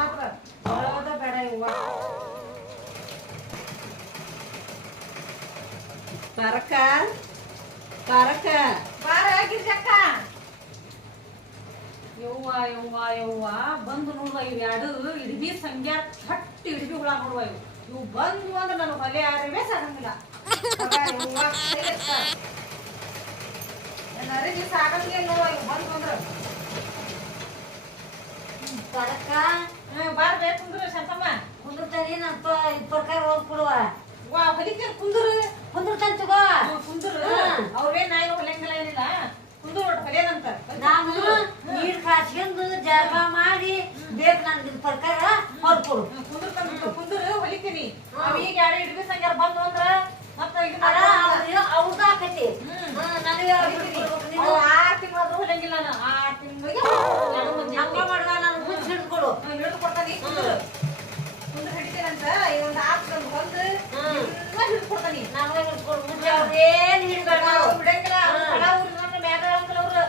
ಮಾತ್ರ ಬರೋದ ಬೇಡ ಇವ್ವ. ತಾರಕ ತಾರಕ ಬಾರ ಗಿರ್ಜಕ್ಕ. ಯವ್ವ ಯವ್ವ ಯವ್ವ ಬಂದು ನೋಡುವ ಇವ್ ಎರಡು ಇಡ್ಬಿ ಸಂಗ್ಯಾ ಹಟ್ಟಿ ಇಡ್ಬಿ ಹುಳ ನೋಡುವ ಇವು ಬಂದು ಅಂದ್ರೆ ನಾನು ಹೊಲೆ ಯಾರೇ ಸಾಗಂಗಿಲ್ಲ. ಎಲ್ಲರಿಗೂ ಸಾಗಂಗಿಲ್ಲ ನೋಡುವ ಇವು ಬಂದು ಅಂದ್ರೆ. ತಾರಕ ಬಾರ್ಬೇಕು ಕುಂದ್ರ ಶಾಂತಮ್ಮ. ಕುಂದಿರ್ತಾನೆ ನಪ್ಪ ಪ್ರಕಾರ ಹೋಗ್ಬಿಡುವ. ವಾ ಹೊಲಿಕೆ ಕುಂದ್ರು ಕುಂದಿರ್ತಾನೆ ತಗೋ. ಕುಂದ್ರು ಅವ್ರೇ ನಾಯಿ ಹೊಲಿಯಂಗಿಲ್ಲ ಏನಿಲ್ಲ. ಕುಂದ್ರು ಒಟ್ಟು ಹೊಲಿಯನಂತ. ನಾನು ನೀರ್ ಕಾಸ್ಕೊಂಡು ಜಳಕ ಮಾಡಿ ಬೇಕು ನನ್ಗೆ ಪ್ರಕಾರ ಹೊಲ್ಕೊಡು. ಕುಂದ್ರು ಹೊಲಿತೀನಿ. ಅವ್ ಈಗ ಎರಡು ಇಡ್ಬಿ ಸಂಗ್ಯಾರ ಬಂದು ಅಂದ್ರ ಮತ್ತ ಅವ್ರದ್ದು ಆಕತಿ. ನನಗೆ 6 ತಿಂಗಳಾದ್ರೂ ಹೊಲಿಯಂಗಿಲ್ಲ ನಾನು. 6 ತಿಂಗಳಿಗೆ ಹಂಗ ಮಾಡುವ ನಾನು ಮುಚ್ಚಿ ಹಿಡ್ಕೊಡು. ಹಿಡಿದು ಕೊಡ್ತಾನೆ. ಕುಂದ್ರು ಹಿಡಿತೇನಂತ ಒಂದು 6 ತಿಂಗಳು ಹೊಲ್ದು ಹಿಡಿದು ಕೊಡ್ತಾನೆ. ನಮಗೆ ಹಿಡ್ಕೊಡು. ಮುಚ್ಚಿ ಅವ್ರೇನ್ ಹಿಡ್ಬೇಡ. ಬಿಡಂಗಿಲ್ಲ. ಮ್ಯಾಗ ಹೇಳಂಗಿಲ್ಲ ಅವ್ರು.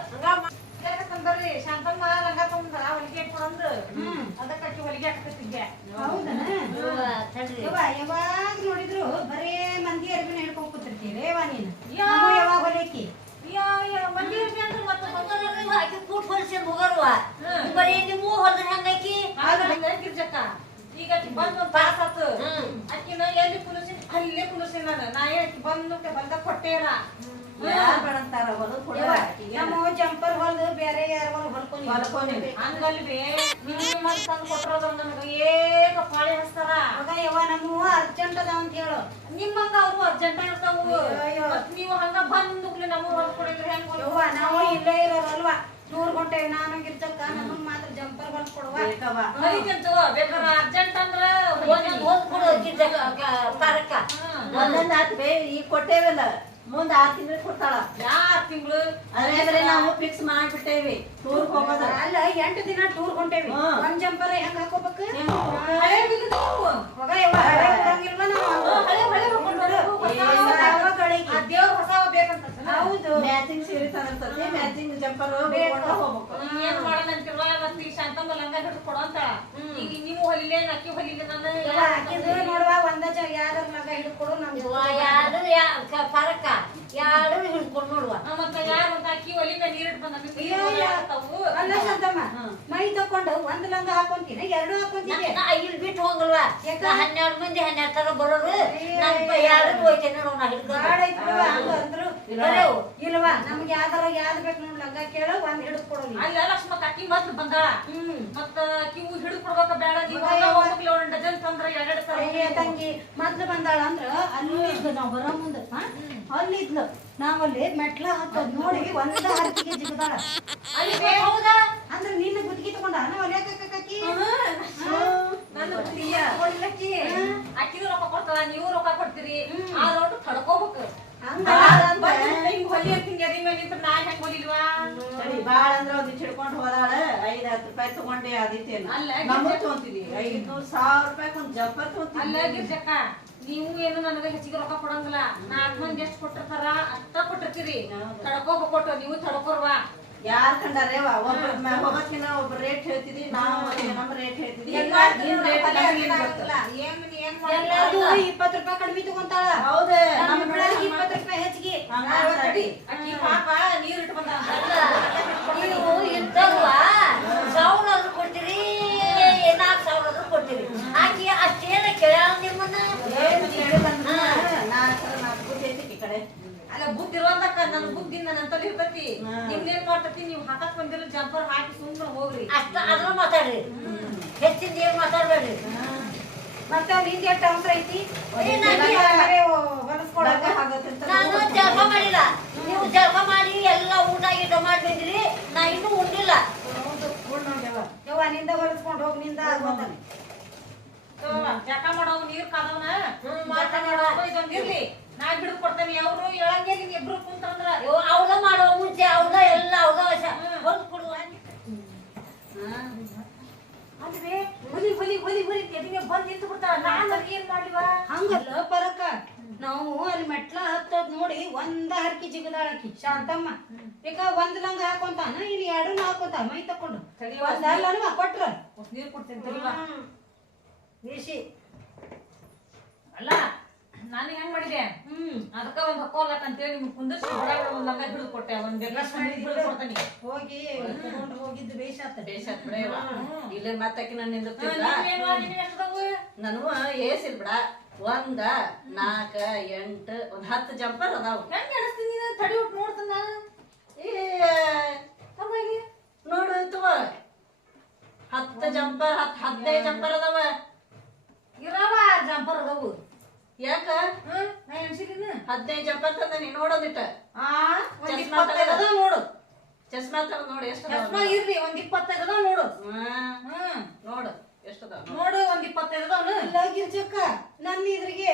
ಬರ್ರಿ ಶಾಂತಮ್ಮ ರಂಗ ತಗೊಂಡ ಹೊಲಿಗೆ ಇಟ್ಕೊಡಂದ್ರ ಅದಕ್ಕೆ ಅಕ್ಕಿ ಹೊಲಿಗೆ ಹಾಕತ್ತಿದ್ದೆ. ಯಾವಾಗ ನೋಡಿದ್ರು ಬರೇ ಮಂದಿ ಅರ್ಬಿನ ಹಿಡ್ಕೊಂಡ್ ಕೂತಿರ್ತೀರಿ ನೀನು. ಯಾವಾಗ ಹೊಲಿಕಿ ಮಂದಿ ಇರ್ತಿ ಅಂದ್ರೆ ಮತ್ತೆ ಆಕಿ ಕೂಟ್ ಹೊಲ್ಸಿ ಹೋಗಲ್ವ. ಬರೀ ನೀವು ಹೊಲ್ದ್ರೆ ಹಂಗಾಕಿ ಗಿರ್ಜಕ್ಕ. ಈಗ ಅಕ್ಕಿ ಬಂದು ಒಂದು ತಾಸ ಆತು. ಅಕ್ಕಿನ ಎಲ್ಲಿ ಕುಲಸಿನ ಅಲ್ಲೇ ಕುಲಸಿನ ನಾನು ಅಕ್ಕಿ ಬಂದು ಹೊಲ್ದಾಗ ಕೊಟ್ಟೇ ಇಲ್ಲ. ನಮ್ಮ ಜಂಪರ್ ಹೊಲ್ದು ಬೇರೆ ಯಾರು ಹೊಲ್ಕೊಂಡಿ ಹಂಗಲ್ವೇ ನಿಮ್ಮ ತಂದು ಕೊಟ್ಟರೋದು ನನಗೆ ಏಕ ಪಾಳಿ ಹಚ್ತಾರ. ಯವ್ವ ನಮ್ಮ ಅರ್ಜೆಂಟ್ ಅದಾವ ಅಂತ ಹೇಳು. ನಿಮ್ಮಂಗ ಅವ್ರು ಅರ್ಜೆಂಟ್ ಇರ್ತಾವು. ನೀವು ಹಂಗ ಬಂದು ನಮ್ಮ ಹೊಲ್ಕೊಡಿದ್ರೆ ಹೆಂಗ್ ಯವ್ವ ನಾವು ಇಲ್ಲೇ ಇರೋರಲ್ವಾ ಟೂರ್ ಹೊಂಟೇವಿ. ನಾನು ಗಿರ್ಜಕ್ಕ ನಮಗ್ ಮಾತ್ರ ಜಂಪರ್ ಹೊಲ್ಕೊಡುವ. ಹೊಲಿತಂತವ ಬೇಕಾರ ಅರ್ಜೆಂಟ್ ಅಂದ್ರ ತಾರಕ ಒಂದೊಂದ್ ಆತ್ ಬೇ ಈಗ ಕೊಟ್ಟೇವಲ್ಲ ಮುಂದ್ 6 ತಿಂಗಳು ಕೊಡ್ತಾಳ. 6 ತಿಂಗಳು ಅದೇ ನಾವು ಫಿಕ್ಸ್ ಮಾಡ್ಬಿಟ್ಟೇವಿ ಟೂರ್ ಹೋಗೋದ. ಅಲ್ಲ 8 ದಿನ ಟೂರ್ ಹೊಂಟೇವಿ. ಒಂದ್ ಜಂಪರ್ ಹೆಂಗ್ ಹಾಕೋಬೇಕು? ಹಳೆ ಬಿದ್ದು ಮಗ ಯವ್ವ ಹಳೆ ಹೋಗಂಗಿಲ್ವ ನಾವು. ಹಳೆ ದೇವ್ರ ಹೊಸವ ಬೇಕಂತ. ಹೌದು ಮ್ಯಾಚಿಂಗ್ ಸೀರೆ ತಂದಿರ್ತತಿ. ಮ್ಯಾಚಿಂಗ್ ಜಂಪರ್ ಹೋಗ್ಬೇಕು. ಏನ್ ಮಾಡೋಣ ಅಂತಿಲ್ವಾ ಮತ್ತೆ ಈ ಶಾಂತಮ್ಮ ಲಂಗ ಹಿಡಿದು ಕೊಡು ಅಂತ. ಈಗ ನೀವು ಹೊಲಿಲೆ ಅಕ್ಕಿ ಹೊಲಿಲೆ ನಾನು ನೋಡುವ ಒಂದ ಯಾರು ಲಂಗ ಹಿಡಿದು ಕೊಡು. ಯಾರು ತಾರಕ ಯಾರು ಹಿಡ್ಕೊಂಡು ನೋಡುವ. ಮತ್ತೆ ಯಾರು ಅಂತ ಅಕ್ಕಿ ಹೊಲಿನ ನೀರಿಟ್ಟು ಬಂದ ಅಲ್ಲ ಶಾಂತಮ್ಮ ಮೈ ತಕೊಂಡು ಒಂದ್ ಲಂಗ ಹಾಕೊಂತೀನಿ 2 ಹಾಕೊಂತೀನಿ. ಇಲ್ಲಿ ಬಿಟ್ಟು ಹೋಗಲ್ವ. 12 ಮಂದಿ 12 ತರ ಬರೋರು. ನಾನು ಯಾರು ಹೋಯ್ತೇನೆ ನೋಡ ಅಂದ್ರು ಇಲ್ವಾ ನಮ್ಗೆ ಯಾವ್ದು ಬೇಕು ನೋಡ್ ಲಂಗ ಕೇಳು ಒಂದ್ ಹಿಡಿದು ಕೊಡು. ಅಲ್ಲ ಲಕ್ಷ್ಮಕ್ಕ ಅಕ್ಕಿ ಮೊದ್ಲು ಬಂದಾಳ. ಮತ್ತ ಅಕ್ಕಿ ಹಿಡಿದು ಕೊಡ್ಬೇಕ ಬೇಡ. ನೀವು ಡಜನ್ ತಂದ್ರ 2 ಸಲ ತಂಗಿ ಮೊದ್ಲು ಬಂದಾಳ ಅಂದ್ರ ಅಲ್ಲಿದ್ಲು ನಾವ್ ಬರೋ ಮುಂದ ಅಲ್ಲಿದ್ಲು. ನಾವಲ್ಲಿ ಮೆಟ್ಲ ಹತ್ತದ್ ನೋಡಿ ಒಂದ ಹರಕಿಗೆ ಜಿಗದಾಳ. ಹೌದಾ ಅಂದ್ರೆ ನಿನ್ನ ಗುತ್ತಿಗೆ ತಗೊಂಡ ನಾವು ಲೆಕ್ಕಿ ನನ್ನ ಹೊಲಿಲಕ್ಕಿ ಅಕ್ಕಿನೂ ರೊಕ್ಕ ಕೊಡ್ತಾಳ ನೀವು ರೊಕ್ಕ ಕೊಡ್ತೀರಿ. ಆದ್ರ ಒಟ್ಟು ತಡ್ಕೋಬೇಕು. ಹಿಂಗ್ ಹೊಲಿ ಅಂತ ಹಿಂಗ್ ಎದಿ ಮೇಲೆ ನಿಂತ್ರ ನಾ ಹೆಂಗ್ ಹೊಲಿಲ್ವಾ? ಬಾಳ ಅಂದ್ರ ಒಂದ್ ಹಿಡ್ಕೊಂಡ್ ಹೋದಾಳ. 5-10 ರೂಪಾಯಿ ತಗೊಂಡೆ ಆದಿತ್ತೇನ ನಮಗ್ ತಗೊಂತೀವಿ 500-1000 ರೂಪಾಯಿ ಒಂದ್ ಜಂಪರ್ ತಗೊಂತೀವಿ. ಅಲ್ಲ ಗಿರ್ಜಕ್ಕ ನೀವು ಏನು ನನಗೆ ಹೆಚ್ಚಿಗೆ ರೊಕ್ಕ ಕೊಡಂಗಿಲ್ಲ. 4 ಮಂದಿ ಎಷ್ಟು ಕೊಟ್ಟಿರ್ತಾರ ಅಷ್ಟ ಕೊಟ್ಟಿರ್ತೀರಿ. ತಡ್ಕೋಬೇಕು. ನೀವು ತಡ್ಕೋರ್ವಾ ಯಾರ್ ಕಂಡಾರೇವ ಒಬ್ಬಕ್ಕಿನ ಒಬ್ಬ ರೇಟ್ ಹೇಳ್ತಿದ್ವಿ. ನಾವು ನಮ್ಮ ರೇಟ್ ಹೇಳ್ತಿದ್ವಿ. 20 ರೂಪಾಯಿ ಕಡಿಮೆ ತಗೊಂತಾಳ. ಹೌದ 20 ರೂಪಾಯಿ ಹೆಚ್ಚಿಗೆ. ಅಕ್ಕಿ ಪಾಪ ನೀರ್ ಇಟ್ಟು ಬಂದ ನೀವು ಇದ್ದವ 1000 ಕೊಡ್ತೀರಿ 4000 ಕೊಡ್ತೀರಿ. ಆಕಿ ಅಷ್ಟೇನ ಕೇಳ ನಿಮ್ಮನ್ನ ಕಡೆ ಅಲ್ಲ ಬುದ್ಧಿ ಇರೋದಕ್ಕ ನನ್ ಬುದ್ಧಿಂದ ನಂತಲ್ಲಿ ಇರ್ತೈತಿ. ನಿಮ್ದೇನ್ ಮಾಡ್ತತಿ ನೀವು ಹಾಕಕ್ ಬಂದಿರೋ ಜಂಪರ್ ಹಾಕಿ ಸುಮ್ಮನೆ ಹೋಗ್ರಿ ಅಷ್ಟ. ಅದ್ರ ಮಾತಾಡ್ರಿ ಹೆಚ್ಚಿಂದ ಏನ್ ಮಾತಾಡ್ಬೇಡ್ರಿ. ಮತ್ತೆ ನಿಂದ ಎಷ್ಟು ಅವಸರ ಐತಿ? ನಾನು ಜಳಕ ಮಾಡಿಲ್ಲ. ನೀವು ಜಳಕ ಮಾಡಿ ಎಲ್ಲ ಊಟ ಗೀಟ ಮಾಡಿ ಬಂದ್ರಿ. ನಾ ಇನ್ನೂ ಉಂಡಿಲ್ಲ. ಯವ್ವ ನಿಂದ ಹೊಲಿಸ್ಕೊಂಡು ಹೋಗಿ ನಿಂದ ಜಳಕ ಮಾಡೋ ನೀರ್ ಕಾದವನ ಇದೊಂದ್ ಇರ್ಲಿ ನಾ ಹಿಡಿದು ಕೊಡ್ತೇನೆ. ಅವ್ರು ಹೇಳಂಗೆ ನಿನ್ ಇಬ್ರು ಕುಂತಂದ್ರ ಅವ್ದ ಮಾಡೋ ಮುಂಚೆ ಅವ್ದ ಎಲ್ಲ ಅವ್ದ ಹೊಲ್ದು ಕೊಡುವ. ಅಂದ್ರೆ ಹೊಲಿ ಹೊಲಿ ಹೊಲಿ ಹೊಲಿ ಎದಿಗೆ ಬಂದ್ ನಿಂತು ಬಿಡ್ತಾಳ. ನಾನು ಏನ್ ಮಾಡ್ಲಿವ ಹಂಗಲ್ಲ ಪರಕ ನಾವು ಅಲ್ಲಿ ಮೆಟ್ಲ ಹತ್ತದ್ ನೋಡಿ ಒಂದ ಹರ್ಕಿ ಜಿಗದಾಳಕಿ ಶಾಂತಮ್ಮ ಈಗ ಒಂದ್ ಲಂಗ ಹಾಕೊಂತಾನ ಇನ್ ಎರಡನ್ನ ಹಾಕೊಂತ ಮೈ ತಕೊಂಡು ಒಂದ್ ಅಲ್ಲಲ್ವಾ ಕೊಟ್ರ ನೀರು ಕೊಡ್ತೀನಿ ತಡಿವಾ. ದೇಶಿ ಅಲ್ಲ ನಾನು ಹೆಂಗ್ ಮಾಡಿದೆ ಅದಕ್ಕ ಒಂದ್ ಹಕ್ಕೋಲಕ್ ಅಂತೇಳಿ ನಿಮ್ಗೆ ಕುಂದರ್ಸಿ ಹೊರಗಡೆ ಒಂದ್ ಲಂಗ ಹಿಡಿದು ಕೊಟ್ಟೆ ಒಂದ್ ಬೇಕಾಸ್ ಮಾಡಿ ಹಿಡಿದು ಕೊಡ್ತಾನಿ. ಹೋಗಿ ತಗೊಂಡು ಹೋಗಿದ್ದು ಬೇಷಾತ ಬೇಷಾತ್ ಬಿಡ ಇವ. ಇಲ್ಲೇ ಮತ್ತಾಕಿ ನಾನು ನಿಂದಿರ್ತಿದ್ದ ಎಷ್ಟದಾವು ನನಗೂ ಏಸಿಲ್ ಬಿಡ 1 4 8 ಒಂದ್ 10 ಜಂಪರ್ ಅದಾವು. ಹೆಂಗ್ ಎಣಿಸ್ತೀನಿ ನೀನು ತಡಿ ಉಟ್ ನೋಡ್ತಾನ ನಾನು ಏ ತಮ್ಮಗೆ ನೋಡು ತುವ 10 ಜಂಪರ್ 15 ಜಂಪರ್ ಅದಾವ. ಇರಾವ ಜಂಪರ್ ಅದಾವು. ಯಾಕ ನಾ ಎಣ್ಸಿದೀನಿ 15 ಜಂಪರ್ ತಂದ ನೀ ನೋಡೋದಿಟ್ಟ ಒಂದ್ ಚಸ್ಮಾ 25 ಅದಾವ ನೋಡು. ಚಸ್ಮಾ ತಗೊಂಡ್ ನೋಡಿ ಎಷ್ಟು ಚಸ್ಮಾ ಇರ್ಲಿ ಒಂದ್ 25 ಅದಾವ ನೋಡು. ನೋಡು ಎಷ್ಟು ಅದಾವ ನೋಡು ಒಂದ್ 25 ಅದಾವ. ಇಲ್ಲ ಗಿರ್ಜಕ್ಕ ನನ್ನ ಇದ್ರಿಗೆ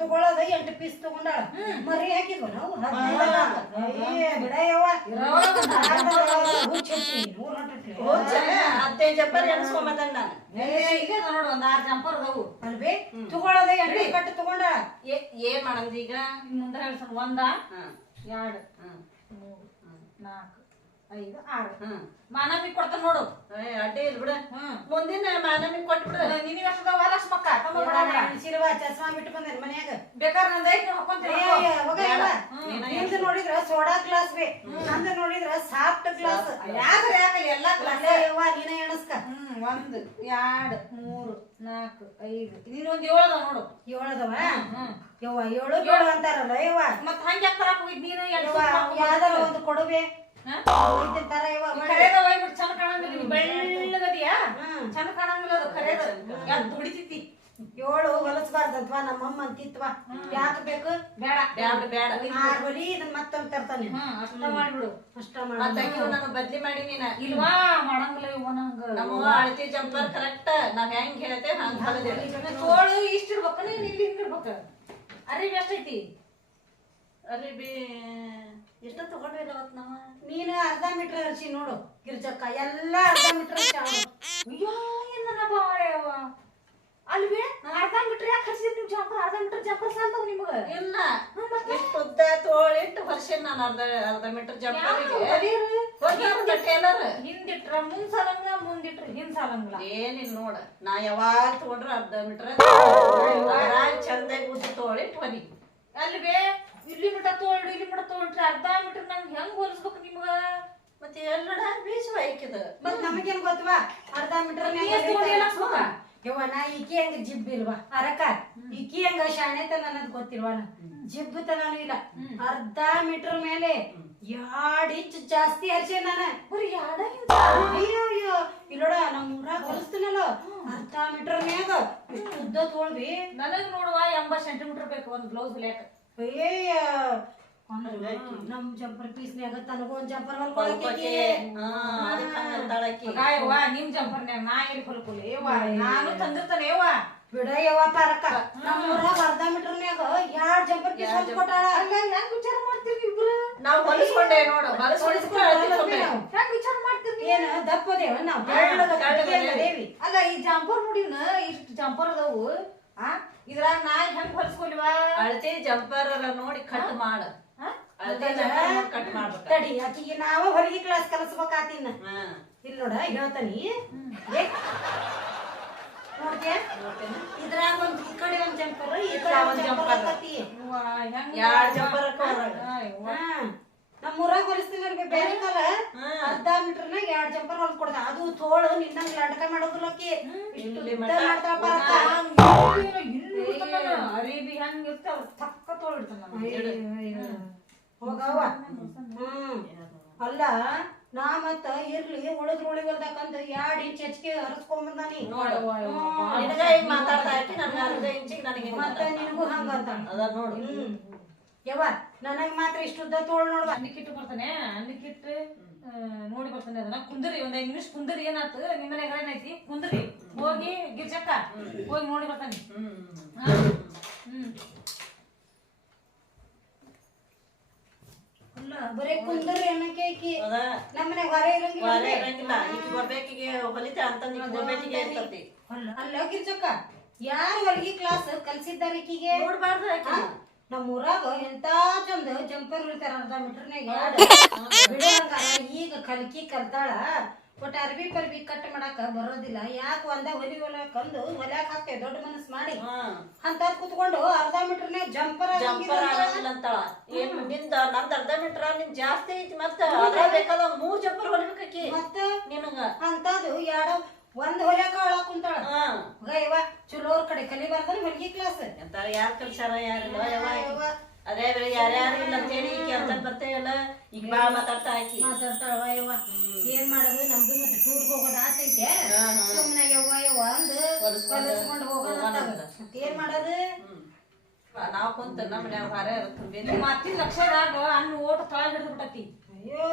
ತಗೊಳ್ಳೋದ 8 ಪೀಸ್ ತಗೊಂಡಾಳ ಮರಿ ಹಾಕಿದ್ವ ನಾವು 15 ಬಿಡಯವ್ವ ಹದಿನೈದು ಜಂಪರ್ ಎಣಿಸ್ಕೊಂಬಂದ ನಾನು. ಈಗ ನೋಡು ಒಂದ್ 6 ಜಂಪರ್ ಅದಾವು ಅಲ್ವೇ ತಗೊಳ್ಳೋದ 8 ಕಟ್ಟು ತಗೊಂಡಾಳ. ಏನ್ ಮಾಡಂದ ಈಗ ಮುಂದೆ ಹೇಳ್ಸನ್ 1 2 3 4 5 6 ಮಾನವಿ ಕೊಡ್ತಾನ ನೋಡು. ಅಡ್ಡಿ ಇಲ್ಲ ಬಿಡ ಮುಂದಿನ ಮಾನವಿ ಕೊಟ್ಬಿಡ. ನೀವ್ ಎಷ್ಟದಾವ ಲಕ್ಷ್ಮಕ್ಕ ತಮ್ಮ ಅನ್ಸಿಲ್ವ ಚಸ್ಮಾ ಬಿಟ್ಟು ಬಂದೇನ್ ಮನ್ಯಾಗ ಬೇಕಾದ್ರೆ ನಂದ್ ಐತ್ ಹಾಕೊಂತೀನಿ. ನೋಡಿದ್ರ ಸೋಡಾ ಗ್ಲಾಸ್ ಬೇ ನಂದು ನೋಡಿದ್ರ ಸಾಫ್ಟ್ ಗ್ಲಾಸ್ ಎಲ್ಲಾ ಗ್ಲಾಸ್ ನೀನ ಎಣಸ್ಕ 1 2 3 4 5 ನೀನೊಂದ್ 7 ಅದಾವ ನೋಡು. 7 ಅದಾವ ಯವ್ವ 7 ಬೇಡ ಅಂತಾರಲ್ಲ ಯವ್ವ ಮತ್ ಹಂಗ ಯಾಕೆ ತರಾಕ್ ಹೋಗಿದ್ ನೀನು ಯಾವ್ದಾರ ಒಂದು ಕೊಡುವೆ ತರ ಕರೆದ ಹೋಗ್ಬಿಟ್ಟು ಚಂದ ಕಾಣಂಗಿಲ್ಲ. ನೀನ್ ಬೆಳ್ಳಗದಿಯಾ ಚಂದ ಕಾಣಂಗಿಲ್ಲ ಅದು ಕರೆದ ಯಾಕೆ ದುಡಿತೈತಿ. 7 ಹೊಲಸ್ಬಾರ್ದತ್ವಾ ನಮ್ಮಮ್ಮ ಅಂತಿತ್ವ ಯಾಕೆ ಬೇಕು ಬೇಡ ಬ್ಯಾಡ ಬ್ಯಾಡ 6 ಬಲಿ ಇದನ್ನ ಮತ್ತೊಂದ್ ತರ್ತಾನೆ ಅಷ್ಟ ಮಾಡ್ಬಿಡು. ಅಷ್ಟ ಮತ್ತಾಕಿ ನಾನು ಬದ್ಲಿ ಮಾಡಿ ನೀನ ಇಲ್ವಾ ಮಾಡಂಗಿಲ್ಲ ಇವ ನಂಗ ನಮ್ಮ ಅಳತಿ ಜಂಪರ್ ಕರೆಕ್ಟ್ ನಾವ್ ಹೆಂಗ್ ಹೇಳ್ತೇವೆ ಹಂಗ ಹೊಲದೇವೆ. ತೋಳು ಇಷ್ಟ ಇರ್ಬೇಕ ನೀನ್ ಇಲ್ಲಿ ಹಿಂಗಿರ್ಬೇಕ. ಅರಿವಿ ಎಷ್ಟೈತಿ ಅರಿಬಿ ಎಷ್ಟ ತಗೊಂಡ್ವಿಲ್ಲ ಅವತ್ ನಾವ. ನೀನು ಅರ್ಧ ಮೀಟರ್ ಹರ್ಸಿ ನೋಡು ಗಿರ್ಜಕ್ಕ ಎಲ್ಲಾ ಅರ್ಧ ಮೀಟರ್ ಅಯ್ಯೋ ಏನ ಬಾಳೆವ ಅಲ್ವೇ ಅರ್ಧ ಮೀಟರ್ ಯಾಕೆ ಹರ್ಸಿದ್ ನೀವು ಜಂಪರ್? ಅರ್ಧ ಮೀಟರ್ ಜಂಪರ್ ಸಾಲ್ತಾವ ನಿಮಗ? ಇಲ್ಲ ಇಷ್ಟು ಉದ್ದ ತೋಳಿಟ್ಟು ವರ್ಷ ನಾನು ಅರ್ಧ ಮೀಟರ್ ಜಂಪರ್ ಟೇಲರ್ ಹಿಂದಿಟ್ರ ಮುಂದ್ ಸಾಲಂಗಿಲ್ಲ ಮುಂದಿಟ್ರ ಹಿಂದ್ ಸಾಲಂಗಿಲ್ಲ. ಏನಿಲ್ಲ ನೋಡ ನಾ ಯಾವಾಗ ತಗೊಂಡ್ರ ಅರ್ಧ ಮೀಟರ್ ಚಂದಾಗಿ ಉದ್ದ ತೋಳಿಟ್ಟು ಹೊಲಿ. ಅಲ್ವೇ ಇಲ್ಲಿ ಮಟ ತೋಳ್ಡು ಇಲ್ಲಿ ಮಟ ತೋಳ್ಟ್ರಿ ಅರ್ಧ ಮೀಟರ್ ನಂಗೆ ಹೆಂಗ್ ಹೋಲಿಸ್ಬೇಕು ನಿಮ್ಗ? ಮತ್ತೆ ಎಲ್ಲಡ ಬೀಜ ಹಾಕಿದ ಮತ್ ನಮಗೇನ್ ಗೊತ್ತವಾ ಅರ್ಧ ಮೀಟರ್ ಯವ್ವ ನಾ ಈಕಿ ಹಂಗ ಜಿಬ್ ಇಲ್ವಾ ಅರಕ ಈಕಿ ಹಂಗ ಶಾಣೆತನ ಅನ್ನೋದ್ ಗೊತ್ತಿಲ್ವಾ ಜಿಬ್ ತನಾನು ಇಲ್ಲ. ಅರ್ಧ ಮೀಟರ್ ಮೇಲೆ 2 ಇಂಚ್ ಜಾಸ್ತಿ ಹರ್ಸೆ ನಾನ ಬರೀ ಅಯ್ಯೋ ಅಯ್ಯೋ ಇಲ್ಲೋಡ ನಮ್ ಊರಾಗ ಹೊಲಿಸ್ತೀನಲ್ಲ ಅರ್ಧ ಮೀಟರ್ ಮ್ಯಾಗ ಇಷ್ಟು ಉದ್ದ ತೋಳ್ವಿ. ನನಗ್ ನೋಡುವ 80 ಸೆಂಟಿಮೀಟರ್ ಬೇಕು ಒಂದ್ ಬ್ಲೌಸ್ ಹೊಲಿಯಾಕ. ಅಯ್ಯಯ್ಯ ನಮ್ ಜಂಪರ್ ಪೀಸ್ನ್ಯಾಗ ತನಗೂ ಒಂದ್ ಜಂಪರ್ ಹೊಲ್ಕೊಳಕ್ಕೆ ನಿಮ್ ಜಂಪರ್ನ್ಯಾಗ ನಾ ಎಲ್ಲಿ ಹೊಲ್ಕೊಲಿ ನಾನು ತಂದಿರ್ತಾನೆ ಬಿಡ ಯವ್ವ ಪಾರಕ್ಕ ನಮ್ಮ ಊರಾಗ ಅರ್ಧ ಮೀಟರ್ನ್ಯಾಗ 2 ಜಂಪರ್ ಪೀಸ್ ಹೊಲ್ಕೊಟ್ಟಾಳ. ಹೆಂಗ್ ವಿಚಾರ ಮಾಡ್ತೀರಿ ಇಬ್ರು? ನಾವ್ ಹೊಲಿಸ್ಕೊಂಡೆ ನೋಡು ಹೆಂಗ್ ವಿಚಾರ ಮಾಡ್ತೀರಿ? ಏನ ದಪ್ಪದೇವ ನಾವ್ ದೇವಿ ಅಲ್ಲ ಈ ಜಂಪರ್ ನೋಡಿವ್ನ ಇಷ್ಟು ಜಂಪರ್ ಅದಾವು ಇದ್ರಾಗ ನಾ ಹೆಂಗ್ ಹೊಲ್ಸ್ಕೊಲಿವಾ? ಅಳತಿ ಜಂಪರ್ ನೋಡಿ ಕಟ್ ಮಾಡ ಕಟ್ ಮಾಡ್ಬೇಕ. ತಡಿ ಆಕಿಗೆ ನಾವ ಹೊರಗೆ ಕ್ಲಾಸ್ ಕಲಿಸ್ಬೇಕಾತಿನ್ನ ಇಲ್ಲಿ ನೋಡ ಹೇಳ್ತಾನಿ ನೋಡ್ತೀಯ ಇದ್ರಾಗ ಒಂದ್ ಈ ಕಡೆ ಒಂದ್ ಜಂಪರ್ ಈ ಕಡೆ ಒಂದ್ ಜಂಪರ್ ಹಾಕತಿ. 2 ಜಂಪರ್ ನಮ್ಮ ಊರಾಗ ಹೊಲಿಸ್ತೀವಿ ಬೇರೆ ಕಾಲ ಅರ್ಧ ಮೀಟರ್ನಾಗ 2 ಜಂಪರ್ ಹೊಲ್ದ್ ಕೊಡ್ದ ಅದು ತೋಳು ನಿನ್ನಂಗ್ ಲಂಡಕ ಮಾಡೋದಿಲ್ಲಕಿ ಅರಿಬಿ ಹೆಂಗ್ ಇರ್ತಾವ ತಕ್ಕ ತೋಳಿಡ್ತಾನ ಹೋಗವ. ಅಲ್ಲ ನಾ ಮತ್ತ ಇರ್ಲಿ ಉಳಿದ್ರ ಉಳಿವಲ್ದಾಕಂತ 2 ಇಂಚ್ ಹೆಚ್ಚಿಗೆ ಹರಿಸ್ಕೊಂಬಂದಾನಿ ಮತ್ತ ನಿನಗೂ ಹಂಗ ಅಂತ ನೋಡು. ಯವ್ವ ನನಗ್ ಮಾತ್ರ ಇಷ್ಟುದ್ದ ತೋಳ್ ನೋಡುವ ಅನ್ನಕ್ಕಿಟ್ಟು ಬರ್ತಾನೆ ಅನ್ನಕ್ಕಿಟ್ಟು ನೋಡಿ ಬರ್ತಾನೆ ಅದನ್ನ ಕುಂದ್ರಿ ಒಂದ್ 5 ನಿಮಿಷ ಕುಂದ್ರಿ ಏನಾತು ನಿಮ್ಮ ಮನೆಯಾಗ ಏನೈತಿ ಕುಂದ್ರಿ ಹೋಗಿ ಗಿರ್ಜಕ್ಕ ಹೋಗಿ ನೋಡಿ ಬರ್ತಾನೆ. ಅಲ್ಲ ಬರೇ ಕುಂದ್ರಿ ಅನ್ನಕ್ಕೆ ಈಕಿ ನಮ್ಮನೆಗ್ ಹೊರ ಇರಂಗಿಲ್ಲ ಅಲ್ಲ ಗಿರ್ಜಕ್ಕ ಯಾರು ಹೊಲಿಗೆ ಕ್ಲಾಸ್ ಕಲ್ಸಿದ್ದಾರೆ ಈಕಿಗೆ ನೋಡ್ಬಾರ್ದು ನಮ್ಮ ಊರಾಗ ಎಂತ ಚಂದ ಜಂಪರ್ ಇಳ್ತಾರ ಅರ್ಧ ಮೀಟರ್ನಾಗ ಈಗ ಕಲ್ಕಿ ಕಲ್ತಾಳ ಒಟ್ಟ ಅರ್ಬಿ ಪರ್ಬಿ ಕಟ್ ಮಾಡಾಕ ಬರೋದಿಲ್ಲ ಯಾಕೆ ಒಂದ ಹೊಲಿಕಂದು ಹೊಲ್ಯಾಕ ಹಾಕ್ತೇವೆ ದೊಡ್ಡ ಮನಸ್ ಮಾಡಿ ಅಂತ ಕುತ್ಕೊಂಡು ಅರ್ಧ ಮೀಟರ್ನಾಗ ಜಂಪರ್ ಅಂತಾಳ ಏನ್ ನಿಂದ ನಂದ್ ಅರ್ಧ ಮೀಟರ್ ನಿನ್ ಜಾಸ್ತಿ ಐತಿ ಮತ್ತ ಅದ್ರ ಬೇಕಾದ 3 ಜಂಪರ್ ಹೊಲಿಬೇಕಿ ಮತ್ತ ನಿನಗ ಅಂತದು ಎರಡ ಒಂದ್ ಹೊಲ್ಯಾಕ ಒಳಗ ಕುಂತಾಳ ಇವ ಚಲೋರ್ ಕಡೆ ಕಲಿಬಾರ್ದನ್ ಹೊಲಿಗೆ ಕ್ಲಾಸ್ ಅಂತಾರ ಯಾರ್ ಕಲ್ಸಾರ ಯಾರಿಲ್ಲ ಯವ್ವ ಅದೇ ಯಾರ್ಯಾರು ಇಲ್ಲ ಅಂತ ಹೇಳಿ ಈಕೆ ಅಂತ ಬರ್ತೇವಲ್ಲ ಈಗ ಬಾಳ ಮಾತಾಡ್ತಾ ಹಾಕಿ ಮಾತಾಡ್ತಾಳವ ಯವ್ವ ಏನ್ ಮಾಡೋದು ನಮ್ದು ಮತ್ತೆ ಟೂರ್ಗೆ ಹೋಗೋದು ಆತೈತೆ ಸುಮ್ಮನೆ ಯವ್ವ ಅಂದು ಕಲಿಸ್ಕೊಂಡು ಹೋಗೋಣ ಏನ್ ಮಾಡೋದು ನಾವ್ ಕುಂತ ನಮ್ಮ ಮನ್ಯಾಗ ಹಾರ ಇರುತ್ತೆ ನಿಮ್ಮ ಅತ್ತಿ ಲಕ್ಷದಾಗ ಅನ್ನ ಓಟ್ ತಳ ಹಿಡಿದು ಬಿಟ್ಟತಿ ಅಯ್ಯೋ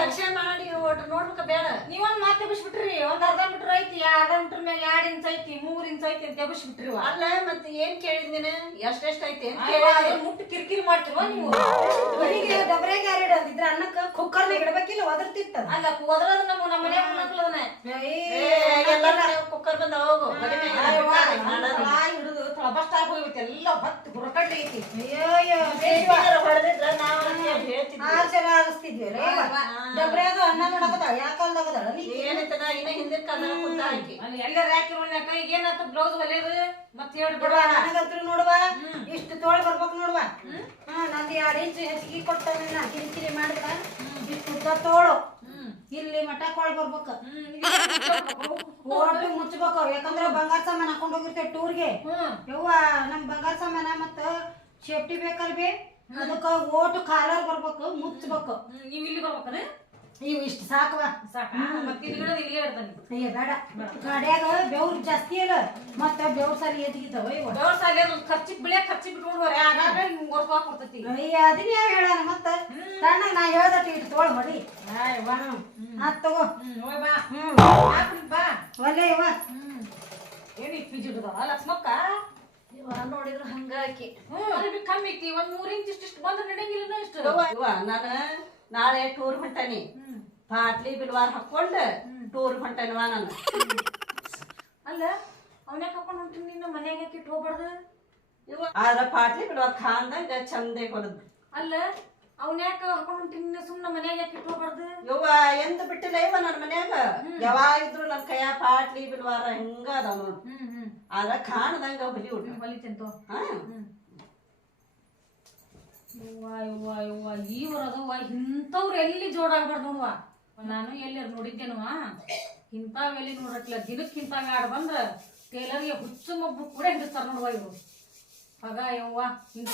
ಲಕ್ಷ್ಯ ಮಾಡಿ ಒಟ್ಟು ನೋಡ್ಬೇಕ ಬೇಡ ನೀವೊಂದ್ ಮಾತು ಎಬ್ಬಿಸ್ಬಿಟ್ರಿ ಒಂದ್ ಅರ್ಧ ಮೀಟರ್ ಐತಿ ಅರ್ಧ ಮೀಟರ್ ಮ್ಯಾಗ 2 ಇಂಚ್ ಐತಿ 3 ಇಂಚ್ ಐತಿ ಅಂತ ಎಬ್ಬಿಸ್ಬಿಟ್ರಿ ಅಲ್ಲ ಮತ್ತೆ ಏನ್ ಕೇಳಿದ್ನ ಎಷ್ಟೆಷ್ಟ ಐತಿ ಮುಟ್ಟು ಕಿರಿಕಿರಿ ಮಾಡ್ತಿರುವ ನೀವು ಡಬ್ರ್ಯಾಗ ಯಾರಿಡ ಅಂದಿದ್ರ ಅನ್ನಕ್ಕ ಕುಕ್ಕರ್ನಾಗ ಇಡಬೇಕಿಲ್ಲ ಒದರ್ತಿತ್ತ ಅಲ್ಲ ಒದ್ರದ ನಮ್ಮ ಮನ್ಯಾಗ ಮಕ್ಕಳದನೆ ಕುಕ್ಕರ್ ಬಂದ ಹೋಗು ಹಿಡಿದು ತಳಬಸ್ಟ್ ಆಗೋಗೈತಿ ಎಲ್ಲ ಭತ್ ಹುರಕಡ್ಲಿ ಐತಿ ಹೊಡೆದಿದ್ರ ನಾವ್ ಹೇಳ್ತಿದ್ವಿ ಆರಿಸ್ತಿದ್ವಿ ಡಬ್ರ್ಯಾಗ ಅನ್ನ ಮಾಡಕತ್ತಾಳ ಯಾಕಲ್ದಾಗದಾಳ ಏನೈತನ ಇನ್ನ ಹಿಂದಿನ ಕಾಲ ಕುಂತ ಹಾಕಿ ಅಲ್ಲಿ ಎಲ್ಲರ ಹಾಕಿರೋಣ್ಯಾಕ ಈಗ ಏನಾಯ್ತು ಬ್ಲೌಸ್ ಹೊಲಿಯೋದು ಮತ್ತೆ ಹೇಳ್ಬಿಡ ನನಗಂತೂ ನೋಡುವ ಇಷ್ಟು ತೋಳ್ ಬರ್ಬೇಕು ನೋಡುವ ನಂದು 2 ಇಂಚ್ ಹೆಚ್ಚಿಗೆ ಕೊಡ್ತಾನೆ ನಾ ಕಿರಿಕಿರಿ ಮಾಡಿದ್ರ ಇಷ್ಟು ಉದ್ದ ತೋಳು ಇಲ್ಲಿ ಮಠ ಕೊಳ್ ಬರ್ಬೇಕು ಓಟು ಮುಚ್ಚಬೇಕು ಯಾಕಂದ್ರ ಬಂಗಾರ ಸಾಮಾನ್ ಹಾಕೊಂಡ್ ಹೋಗಿರ್ತೇವೆ ಟೂರ್ಗೆ ಯವ್ವ ನಮ್ ಬಂಗಾರ ಸಾಮಾನ ಮತ್ತ ಸೇಫ್ಟಿ ಬೇಕಲ್ಬಿ ಅದಕ್ಕ ಓಟು ಕಾಲರ್ ಬರ್ಬೇಕು ಮುಚ್ಚಬೇಕು ನೀವ್ ಇಲ್ಲಿ ಬರ್ಬೇಕನ ಇವು ಇಷ್ಟು ಸಾಕವ ಸಾಕ ಮತ್ತೆ ಇಲ್ಲಿ ಇಡ್ತಾನೆ ಅಯ್ಯ ಬೇಡ ಗಾಡ್ಯಾಗ ಬೆವ್ರು ಜಾಸ್ತಿ ಅಲ್ಲ ಮತ್ತ ಬೆವ್ರ ಸಾಲಿ ಎದ್ಗಿದ್ದಾವ ಇವ ದೇವ್ರ ಸಾಲಿ ಅದೊಂದು ಖರ್ಚಿ ಬಿಳೆ ಖರ್ಚಿ ಬಿಟ್ಕೊಂಡ್ಬಾರ ಆಗಾಗ ಹಿಂಗ್ ಹೊರ್ಸ್ಕೊಳಕ್ ಕೊಡ್ತೈತಿ ಅಯ್ಯ ಅದನ್ನ ಯಾವ ಹೇಳಾನ ಮತ್ತ ತಣ್ಣಗ ನಾ ಹೇಳ್ದಟ್ಟು ಇಟ್ಟು ತೋಳ ಹೊಡಿ ಆತ್ ತಗೋ ಹೋಯ್ ಬಾ ಬಾ ಒಲ್ಲೆ ಇವ ಏನಿ ಪಿಜಿಡ್ದವ ಲಕ್ಷ್ಮಕ್ಕ ನೋಡಿದ್ರ ಹಂಗಾಕಿ ಅಲ್ಲಿ ಕಮ್ಮಿ ಐತಿ ಒಂದ್ 3 ಇಂಚ್ ಇಷ್ಟು ಬಂದ್ರೆ ನಡೆಯಂಗಿಲ್ಲ ಇಷ್ಟು ನಾನು ನಾಳೆ ಟೂರ್ ಹೊಂಟಾನಿ ಪಾಟ್ಲಿ ಬಿಲ್ವಾರ್ ಹಾಕೊಂಡ್ ಟೂರ್ ಹೊಂಟಾನಿವಾ ನಾನು ಅಲ್ಲ ಅವನ್ಯಾಕ ಹಾಕೊಂಡ್ ಹೊಂಟಿನಿ ನಿನ್ನ ಮನ್ಯಾಗ ಇಟ್ಟು ಹೋಗ್ಬಾರ್ದು ಆದ್ರ ಪಾಟ್ಲಿ ಬಿಲ್ವಾರ್ ಖಾನ್ದಾಗ ಚಂದೆ ಹೊಲದ್ ಅಲ್ಲ ಅವನ್ಯಾಕ ಹಾಕೊಂಡ್ ಹೊಂಟಿನಿ ಸುಮ್ನ ಮನ್ಯಾಗ ಇಟ್ಟು ಹೋಗ್ಬಾರ್ದು ಯವ್ವ ಎಂದ ಬಿಟ್ಟಿಲ್ಲ ಇವ ನನ್ನ ಮನ್ಯಾಗ ಯಾವಾಗಿದ್ರು ನನ್ ಕೈಯ ಪಾಟ್ಲಿ ಬಿಲ್ವಾರ ಹಿಂಗ ಅದಾವ ನೋಡು ಆದ್ರ ಖಾನದಂಗ ಹೊಲಿ ಉಂಟು ಹೊಲಿತಂತು ಹಾ ಈ ಊರದವ್ವ ಇಂಥವ್ರು ಎಲ್ಲಿ ಜೋಡಾಗ್ಬಾರ್ದು ನೋಡುವ ನಾನು ಎಲ್ಲಾರು ನೋಡಿದ್ದೇನುವ ಇಂಥವ್ ಎಲ್ಲಿ ನೋಡಕ್ಲ ದಿನಕ್ಕೆ ಇಂಥವ್ ಆಡ್ ಬಂದ್ರ ಟೇಲರ್ಗೆ ಹುಚ್ಚು ಮಬ್ಬು ಕೂಡ ಹಿಡಿಸ್ತಾರ ನೋಡುವ ಇವ್ರು ಆಗ ಯವ್ವ ಇಂಥ